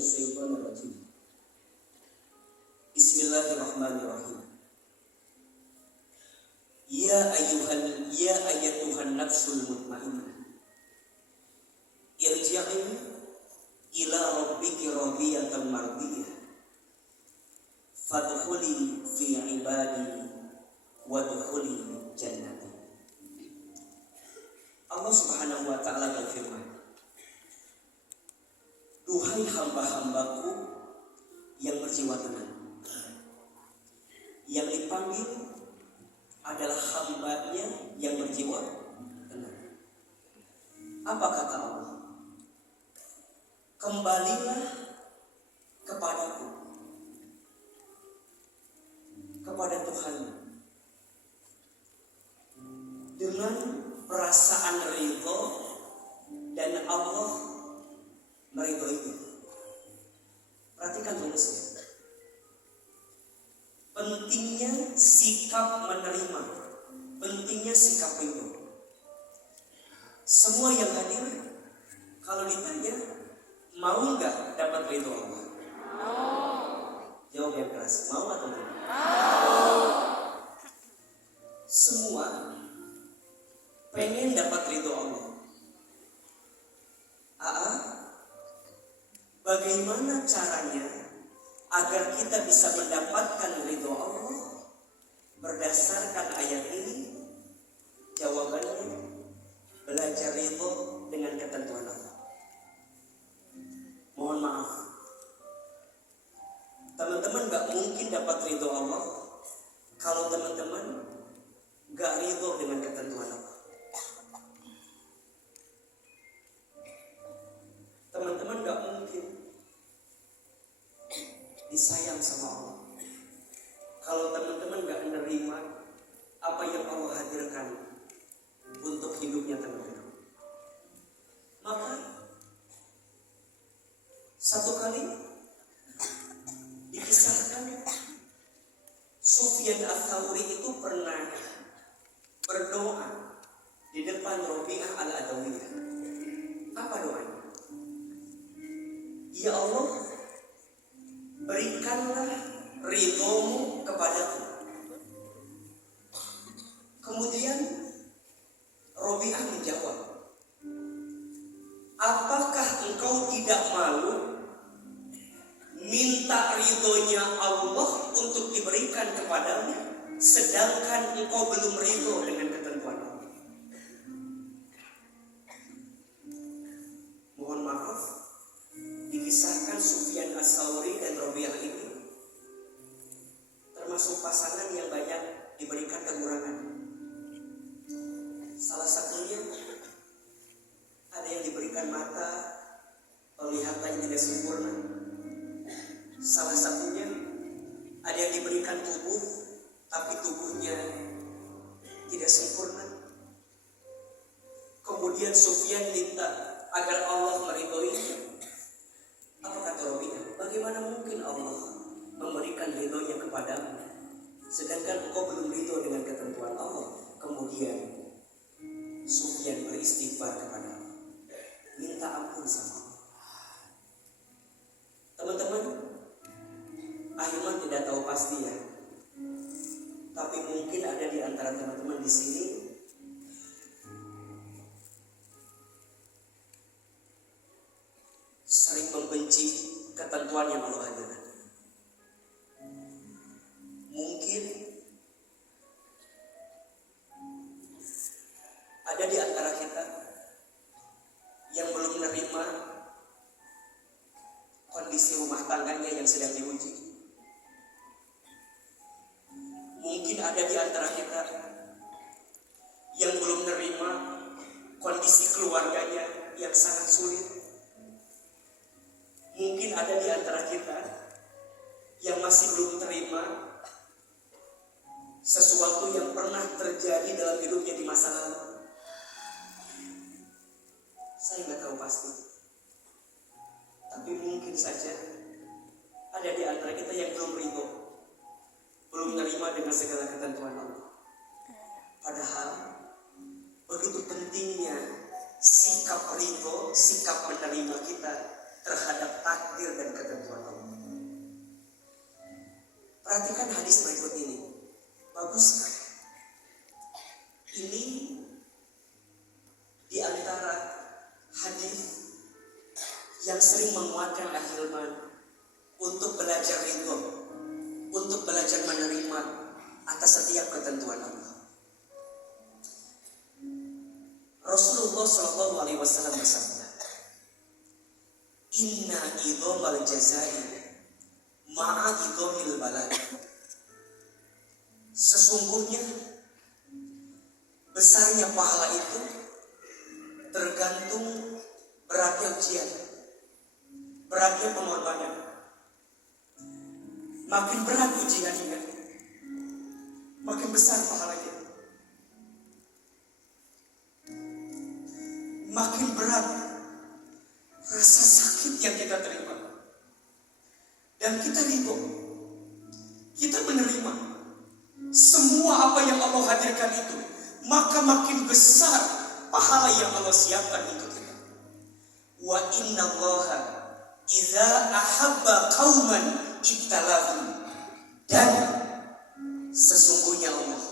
minasyaitonirrajim. Bismillahirrahmanirrahim. Ya ayyatuhan nafsul mutmainnah, irji'i ila rabbiki radiyatan mardiyah, fadkhuli fi ibadi wadkhuli jannati. Allah Subhanahu wa ta'ala berfirman, duhai hamba-hambaku yang berjiwa tenang, yang dipanggil adalah hambanya yang berjiwa tenang. Apa kata Allah? Kembalilah kepadaku, kepada Tuhan, dengan perasaan ridho, dan Allah meridhoinya. Perhatikan tulisnya. Pentingnya sikap menerima, pentingnya sikap ridho. Semua yang hadir, kalau ditanya, mau nggak dapat ridho Allah? Jawab yang keras, mau atau tidak? Semua pengen dapat ridho Allah. Bagaimana caranya agar kita bisa mendapatkan ridho Allah? Berdasarkan ayat ini, jawabannya belajar ridho dengan ketentuan Allah. Mohon maaf, teman-teman gak mungkin dapat ridho Allah kalau teman-teman gak ridho dengan ketentuan Allah. Teman-teman gak mungkin disayang sama Allah kalau teman-teman gak menerima apa yang Allah hadirkan untuk hidupnya teman-teman. Maka satu kali dikisahkan Sufyan Ats-Tsauri itu pernah berdoa di depan Rabi'ah Al-Adawiyah. Apa doanya? Ya Allah, berikanlah ridhomu kepadaku. Kemudian Rabi'ah menjawab, apakah engkau tidak malu minta ridhonya Allah untuk diberikan kepadamu, sedangkan engkau belum ridho dengan ketentuan Allah? Mohon maaf, dikisahkan Sufyan Ats-Tsauri dan Rabi'ah ini termasuk pasangan yang banyak diberikan kekurangan. Salah satunya ada yang diberikan mata, penglihatannya tidak sempurna. Salah satunya ada yang diberikan tubuh, tapi tubuhnya tidak sempurna. Kemudian Sufyan minta agar Allah meridhoinya. Apa kata Rabi'ah? Bagaimana mungkin Allah memberikan ridhonya kepadamu, sedangkan engkau belum ridho dengan ketentuan Allah? Kemudian Sufyan beristighfar kepada Allah, minta ampun sama Allah. Teman-teman, Ahilman tidak tahu pasti ya, tapi mungkin ada di antara teman-teman di sini sering membenci ketentuan yang Allah hadirkan. Mungkin ada di antara kita yang belum menerima kondisi rumah tangganya yang sedang diuji. Mungkin ada di antara kita yang belum menerima kondisi keluarganya yang sangat sulit. Mungkin ada di antara kita yang masih belum terima sesuatu yang pernah terjadi dalam hidupnya di masa lalu. Saya nggak tahu pasti, tapi mungkin saja ada di antara kita yang belum ridho, belum menerima dengan segala ketentuan Allah. Padahal begitu pentingnya sikap ridho, sikap menerima kita terhadap takdir dan ketentuan Allah. Perhatikan hadis berikut ini. Bagus sekali. Ini di antara hadis yang sering menguatkan ahilman untuk belajar ridho, untuk belajar menerima atas setiap ketentuan Allah. Rasulullah Shallallahu Alaihi Wasallam bersabda, Inna idhomal jazai ma'a idhomil balad. Sesungguhnya besarnya pahala itu tergantung beratnya ujian, beratnya pengorbanan. Makin berat ujiannya, makin besar pahalanya. Makin berat rasa sakit yang kita terima, dan kita ridho, kita menerima semua apa yang Allah hadirkan itu, maka makin besar pahala yang Allah siapkan untuk kita. Wa inna Allaha idza ahabba qauman ibtalahum. Dan sesungguhnya Allah,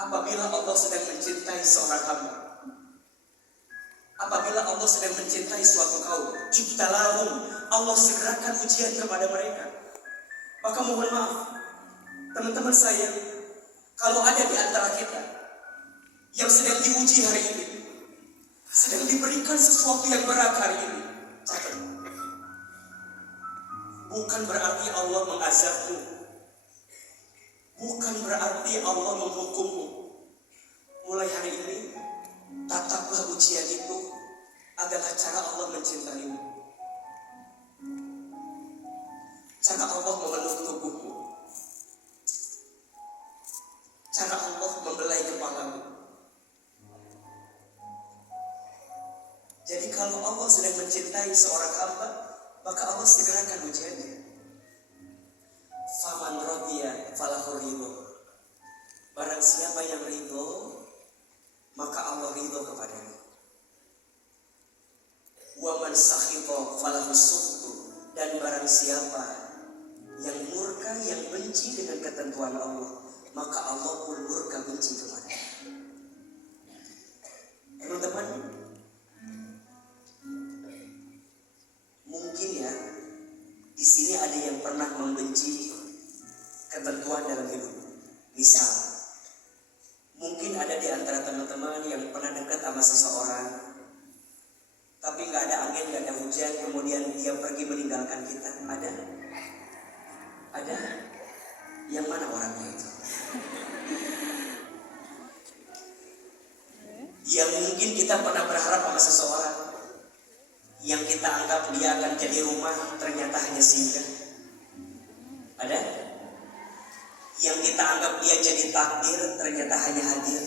apabila Allah sedang mencintai seorang hamba, apabila Allah sedang mencintai suatu kaum, ibtalahum, Allah segerakan ujian kepada mereka. Maka mohon maaf, teman-teman saya, kalau ada di antara kita yang sedang diuji hari ini, sedang diberikan sesuatu yang berat hari ini, catat. Bukan berarti Allah mengazabmu, bukan berarti Allah menghukummu. Mulai hari ini, tataplah ujian itu adalah cara Allah mencintaimu, cara Allah memeluk tubuhmu, cara Allah membelai kepalamu. Jadi kalau Allah sedang mencintai seorang hamba, maka Allah segerakan ujiannya. Faman radiya falahu ridho. Barang siapa yang ridho, maka Allah ridho kepadanya. Wa man sakhita falahu sukhtu. Dan barang siapa yang murka, yang benci dengan ketentuan Allah, maka Allah pun murka benci kepadanya. Teman-teman, mungkin ya di sini ada yang pernah membenci ketentuan dalam hidup. Misal, mungkin ada di antara teman-teman yang pernah dekat sama seseorang, tapi nggak ada angin, nggak ada hujan, kemudian dia pergi meninggalkan kita. Ada? Ada? Yang mana orangnya itu? Yang mungkin kita pernah berharap sama seseorang, yang kita anggap dia akan jadi rumah, ternyata hanya singgah. Ada? Yang kita anggap dia jadi takdir, ternyata hanya hadir.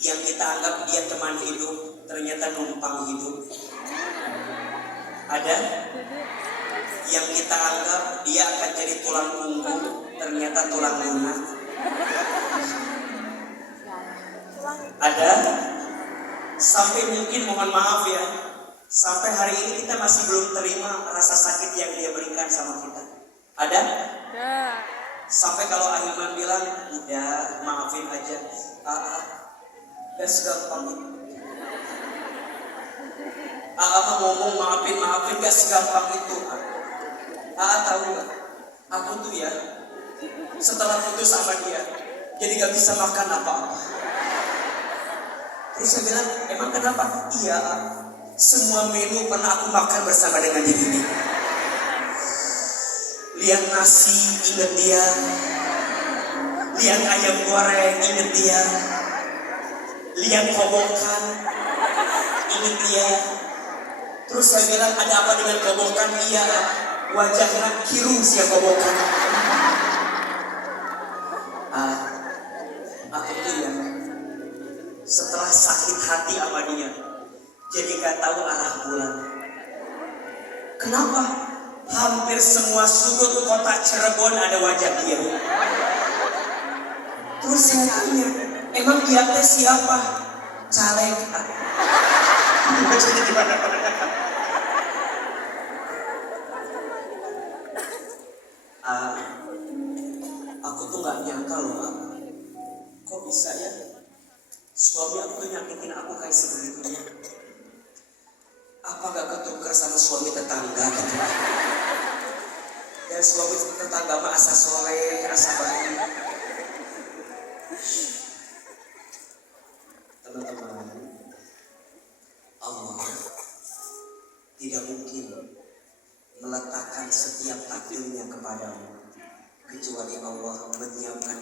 Yang kita anggap dia teman hidup, ternyata numpang hidup. Ada? Yang kita anggap dia akan jadi tulang punggung, ternyata tulang lunak. Ada? Sampai mungkin, mohon maaf ya, sampai hari ini kita masih belum terima rasa sakit yang dia berikan sama kita. Ada? Sampai kalau ahilman bilang, udah maafin aja. Gak segampang itu. Mah ngomong maafin gak segampang itu. Tahu gak? Aku tuh ya, setelah putus sama dia, jadi gak bisa makan apa-apa. Terus saya bilang, emang kenapa? Iya, semua menu pernah aku makan bersama dengan dia ini. Lihat nasi, inget dia. Lihat ayam goreng, inget dia. Lihat kobokan, inget dia. Terus saya bilang, ada apa dengan kobokan? Iya, wajahnya kirung si kobokan. Aku tuh ya, setelah sakit hati sama dia, jadi gak tahu arah pulang. Kenapa? Hampir semua sudut kota Cirebon ada wajah dia. Terus saya tanya, emang dia teh siapa? Caleg. Maksudnya gimana? Ah, aku tuh nggak nyangka loh, Mak. Kok bisa ya? Suami aku tuh nyakitin aku kayak sebegitunya. Apa gak ketuker sama suami tetangga gitu? Dan suami tetangga mah asa soleh, asa baik. Teman-teman, Allah tidak mungkin meletakkan setiap takdirnya kepadamu kecuali Allah menyiapkan